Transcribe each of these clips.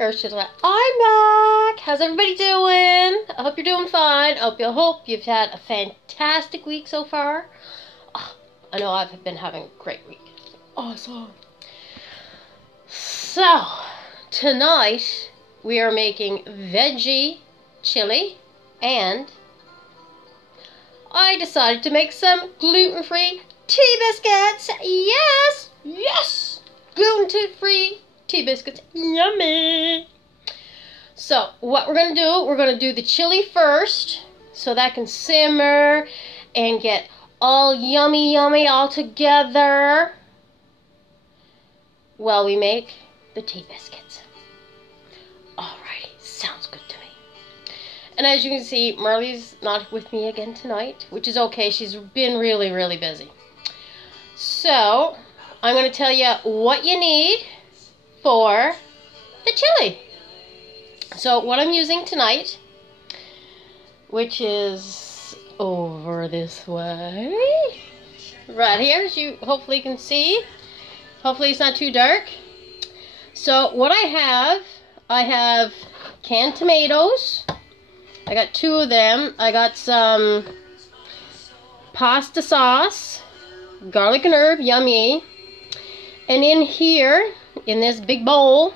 or should I'm back. How's everybody doing? I hope you're doing fine. I hope you've had a fantastic week so far. Oh, I know I've been having a great week. Awesome. So, tonight we are making veggie chili, and I decided to make some gluten-free tea biscuits. Yes! Yes! Gluten-free tea biscuits. Yummy! So, what we're going to do the chili first, so that can simmer and get all yummy all together while we make the tea biscuits. Alrighty, sounds good to me. And as you can see, Marley's not with me again tonight, which is okay. She's been really busy. So, I'm going to tell you what you need for the chili. So, what I'm using tonight, which is over this way, right here, as you hopefully can see. Hopefully it's not too dark. So, what I have canned tomatoes. I got 2 of them. I got some pasta sauce, garlic and herb, yummy. And in here, in this big bowl,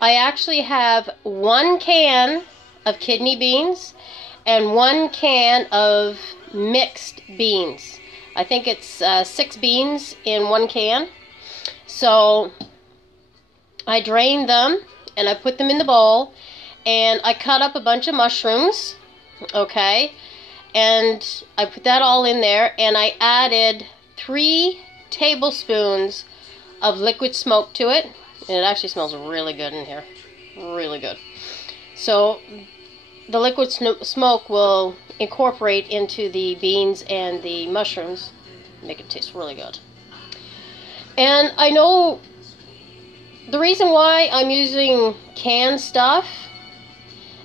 I actually have 1 can of kidney beans and 1 can of mixed beans. I think it's 6 beans in 1 can. So I drained them and I put them in the bowl, and I cut up a bunch of mushrooms, okay, and I put that all in there, and I added 3 tablespoons of liquid smoke to it, and it actually smells really good in here, really good. So the liquid smoke will incorporate into the beans and the mushrooms, make it taste really good. And I know the reason why I'm using canned stuff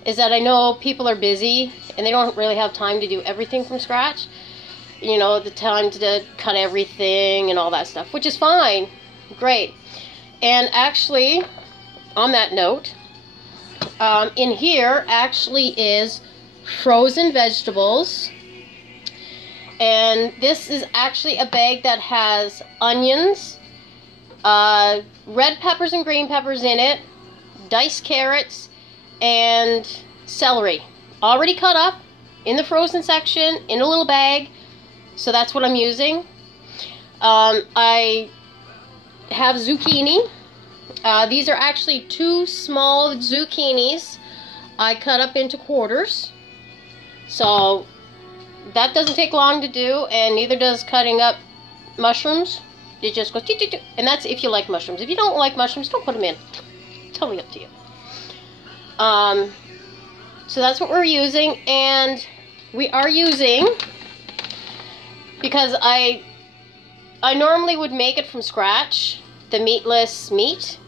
is that I know people are busy and they don't really have time to do everything from scratch. You know, the time to cut everything and all that stuff, which is fine. Great. And actually, on that note, in here actually is frozen vegetables. And this is actually a bag that has onions, red peppers and green peppers in it, diced carrots, and celery. Already cut up in the frozen section in a little bag. So that's what I'm using. I have zucchini. These are actually 2 small zucchinis I cut up into quarters. So that doesn't take long to do, and neither does cutting up mushrooms. It just goes, and that's if you like mushrooms. If you don't like mushrooms, don't put them in. Totally up to you. So that's what we're using, and we are using, because I normally would make it from scratch, the Meatless Meat,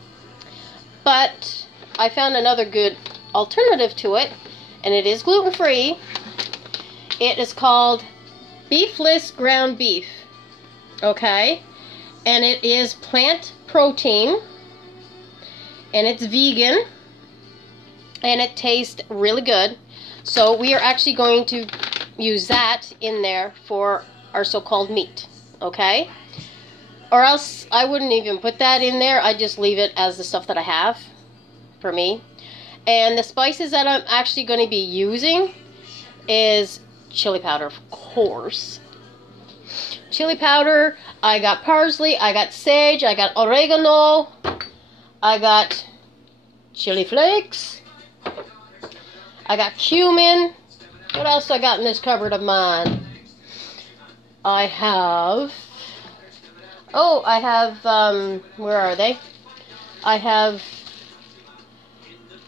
but I found another good alternative to it, and it is gluten-free. It is called beefless ground beef, okay, and it is plant protein, and it's vegan, and it tastes really good. So we are actually going to use that in there for our so-called meat, okay? Or else I wouldn't even put that in there. I just leave it as the stuff that I have for me. And the spices that I'm actually going to be using is chili powder, of course. Chili powder, I got parsley, I got sage, I got oregano, I got chili flakes, I got cumin. What else I got in this cupboard of mine? I have, where are they? I have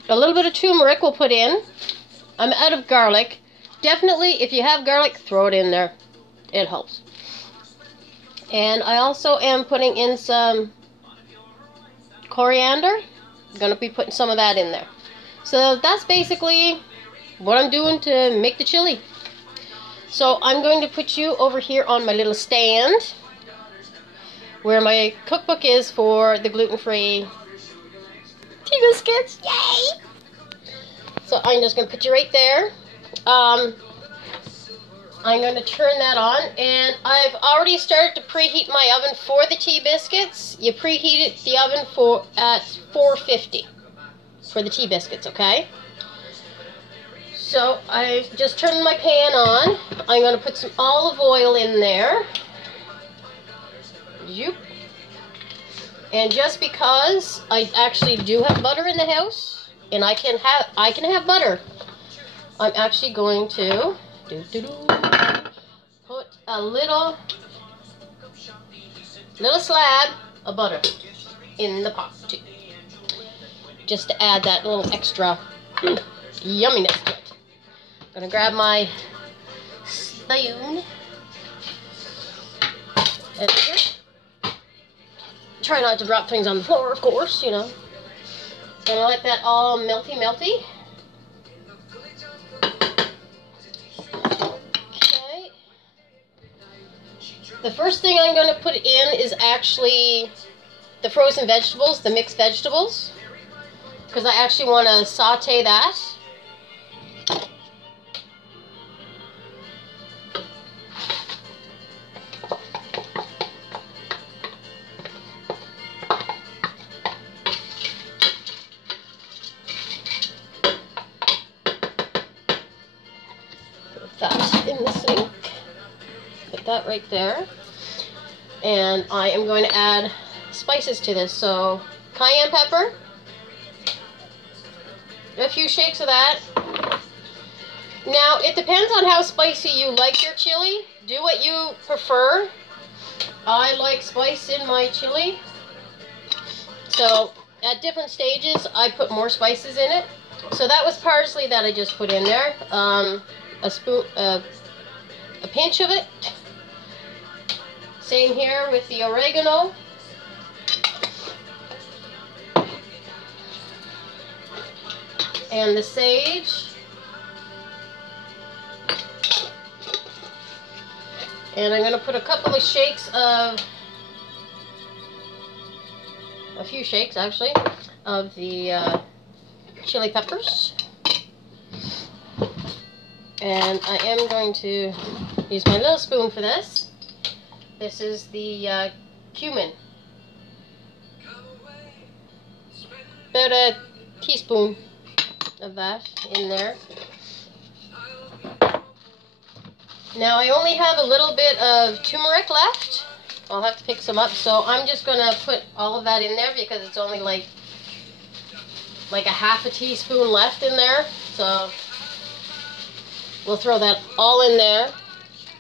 a little bit of turmeric we'll put in. I'm out of garlic. Definitely, if you have garlic, throw it in there. It helps. And I also am putting in some coriander. I'm going to be putting some of that in there. So that's basically what I'm doing to make the chili. So I'm going to put you over here on my little stand where my cookbook is for the gluten-free tea biscuits. Yay! So I'm just going to put you right there. I'm going to turn that on, and I've already started to preheat my oven for the tea biscuits. You preheat it, the oven at 450 for the tea biscuits, okay? So I've just turned my pan on. I'm going to put some olive oil in there. Yoop. And just because I actually do have butter in the house, and I can have butter, I'm actually going to put a little slab of butter in the pot too, just to add that little extra yumminess to it. I'm gonna grab my spoon and try not to drop things on the floor, of course, you know. Gonna let that all melty. The first thing I'm going to put in is actually the frozen vegetables, the mixed vegetables, because I actually want to saute that. Put that in the sink. Put that right there, and I am going to add spices to this. So cayenne pepper, a few shakes of that. Now it depends on how spicy you like your chili. Do what you prefer. I like spice in my chili, so at different stages I put more spices in it. So that was parsley that I just put in there, a pinch of it. Same here with the oregano. And the sage. And I'm going to put a couple of shakes of, a few shakes actually, of the chili peppers. And I am going to use my little spoon for this. This is the cumin. About a teaspoon of that in there. Now I only have a little bit of turmeric left. I'll have to pick some up, so I'm just going to put all of that in there because it's only like a half a teaspoon left in there. So we'll throw that all in there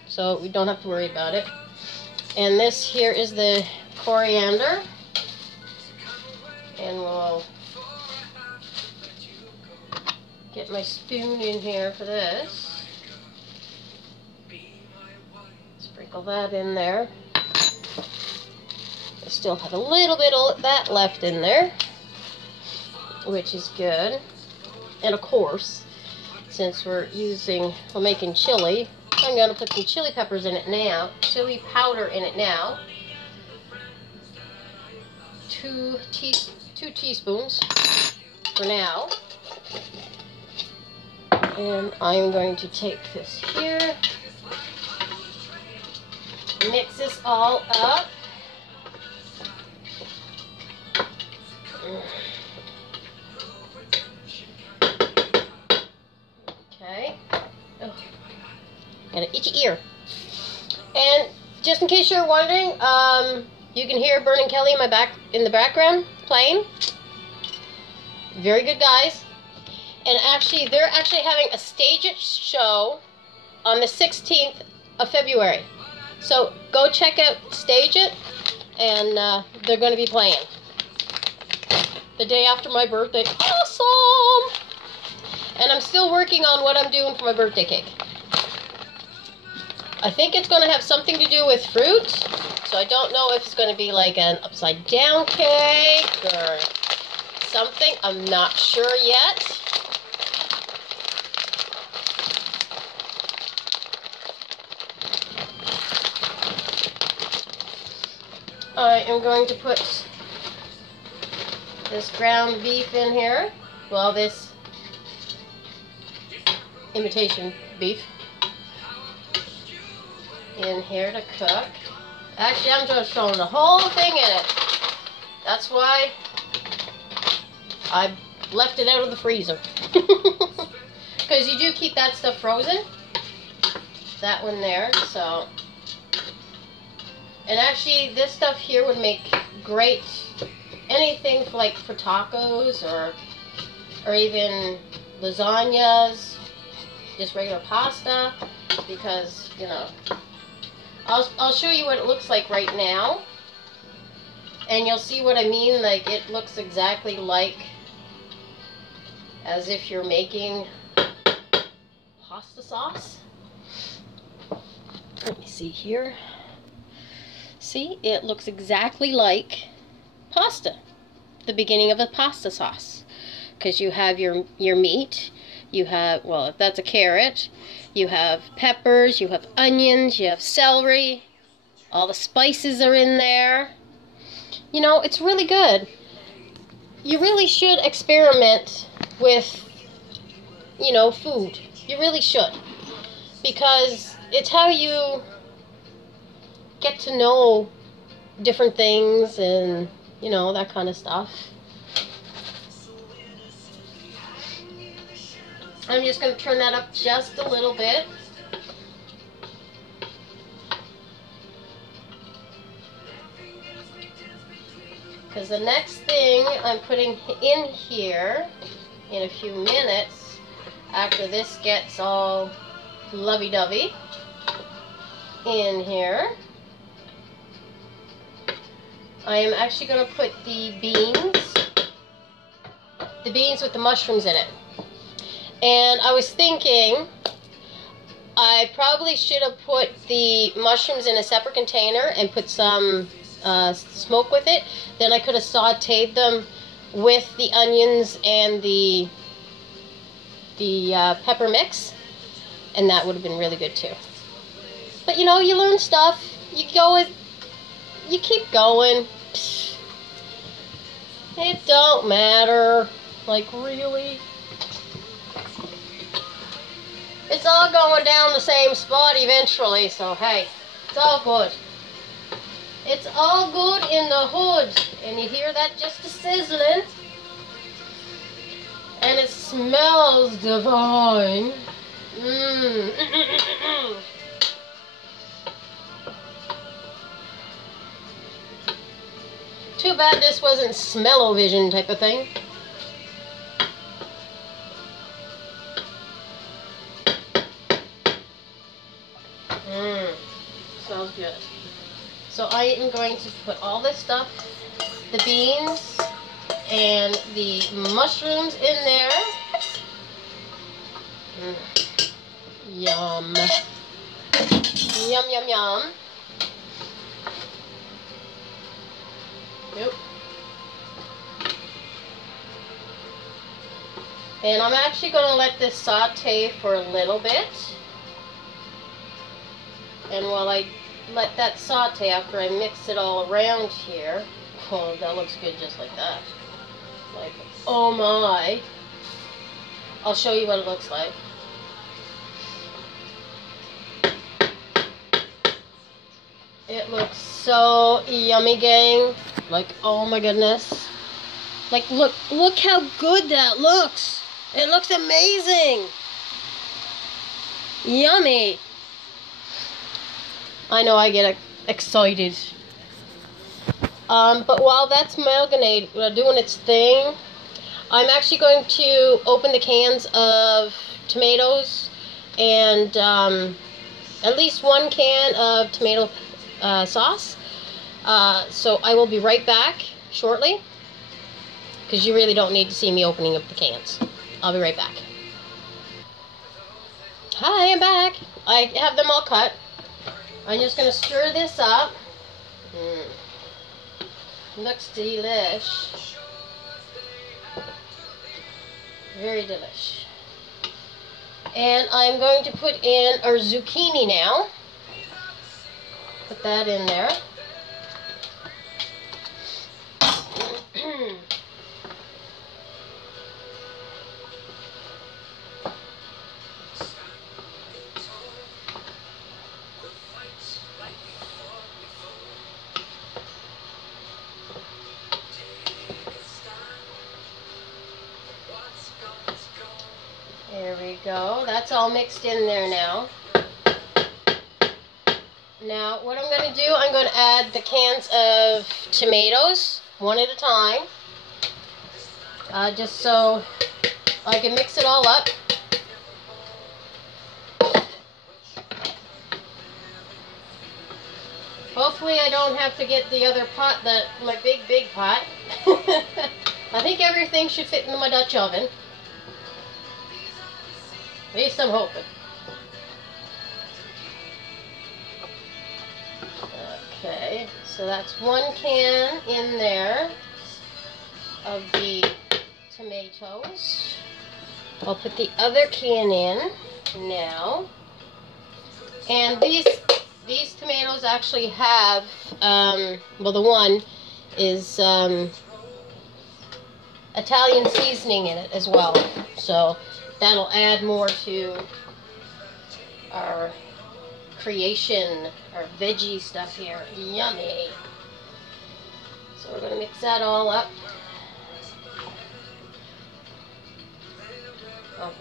so we don't have to worry about it. And this here is the coriander, and we'll get my spoon in here for this. Sprinkle that in there. I still have a little bit of that left in there, which is good. And of course, since we're making chili, I'm going to put some chili peppers in it now, chili powder in it now. 2 teaspoons for now. And I'm going to take this here, mix this all up. Okay. Oh. Got an itchy ear. And just in case you're wondering, you can hear Bert and Kelly in the background playing. Very good guys. And actually, they're actually having a Stage It show on the 16th of February. So go check out Stage It, and they're going to be playing the day after my birthday. Awesome! And I'm still working on what I'm doing for my birthday cake. I think it's going to have something to do with fruit, so I don't know if it's going to be like an upside down cake or something. I'm not sure yet. I am going to put this ground beef in here. Well, this imitation beef in here to cook. Actually, I'm just throwing the whole thing in it. That's why I left it out of the freezer. Because you do keep that stuff frozen. That one there, so. And actually, this stuff here would make great anything for, like, for tacos or even lasagnas, just regular pasta, because, you know, I'll show you what it looks like right now, and you'll see what I mean. Like, it looks exactly like as if you're making pasta sauce. Let me see here. See, it looks exactly like pasta, the beginning of a pasta sauce, because you have your meat, you have, well, if that's a carrot, you have peppers, you have onions, you have celery, all the spices are in there. You know, it's really good. You really should experiment with, you know, food. You really should, because it's how you get to know different things and, you know, that kind of stuff. I'm just going to turn that up just a little bit. Because the next thing I'm putting in here in a few minutes, after this gets all lovey-dovey in here, I am actually going to put the beans with the mushrooms in it. And I was thinking I probably should have put the mushrooms in a separate container and put some smoke with it. Then I could have sauteed them with the onions and the pepper mix, and that would have been really good too. But you know, you learn stuff. You keep going. It don't matter. Like, really? It's all going down the same spot eventually, so hey, it's all good. It's all good in the hood. And you hear that just a sizzling. And it smells divine. Too bad this wasn't smell-o-vision type of thing. Smells good. So I am going to put all this stuff, the beans and the mushrooms in there. Yum. Yum, yum, yum. Nope. And I'm actually going to let this saute for a little bit. And while I let that saute, after I mix it all around here, oh, that looks good just like that. Like, oh my. I'll show you what it looks like. It looks so yummy, gang. Like, oh my goodness. Like, look how good that looks. It looks amazing. Yummy. I know I get excited. But while that's marinating, doing its thing, I'm actually going to open the cans of tomatoes and at least one can of tomato sauce. So I will be right back shortly, because you really don't need to see me opening up the cans. I'll be right back. Hi, I'm back. I have them all cut. I'm just going to stir this up. Looks delish. Very delish. And I'm going to put in our zucchini now. Put that in there. that's all mixed in there now. Now, what I'm going to do, I'm going to add the cans of tomatoes, one at a time, just so I can mix it all up. Hopefully I don't have to get the other pot, my big pot. I think everything should fit in my Dutch oven. At least I'm hoping. Okay, so that's one can in there of the tomatoes. I'll put the other can in now. And these tomatoes actually have, well, the one is Italian seasoning in it as well. So that'll add more to our creation, our veggie stuff here. Yummy. So we're going to mix that all up. Oh,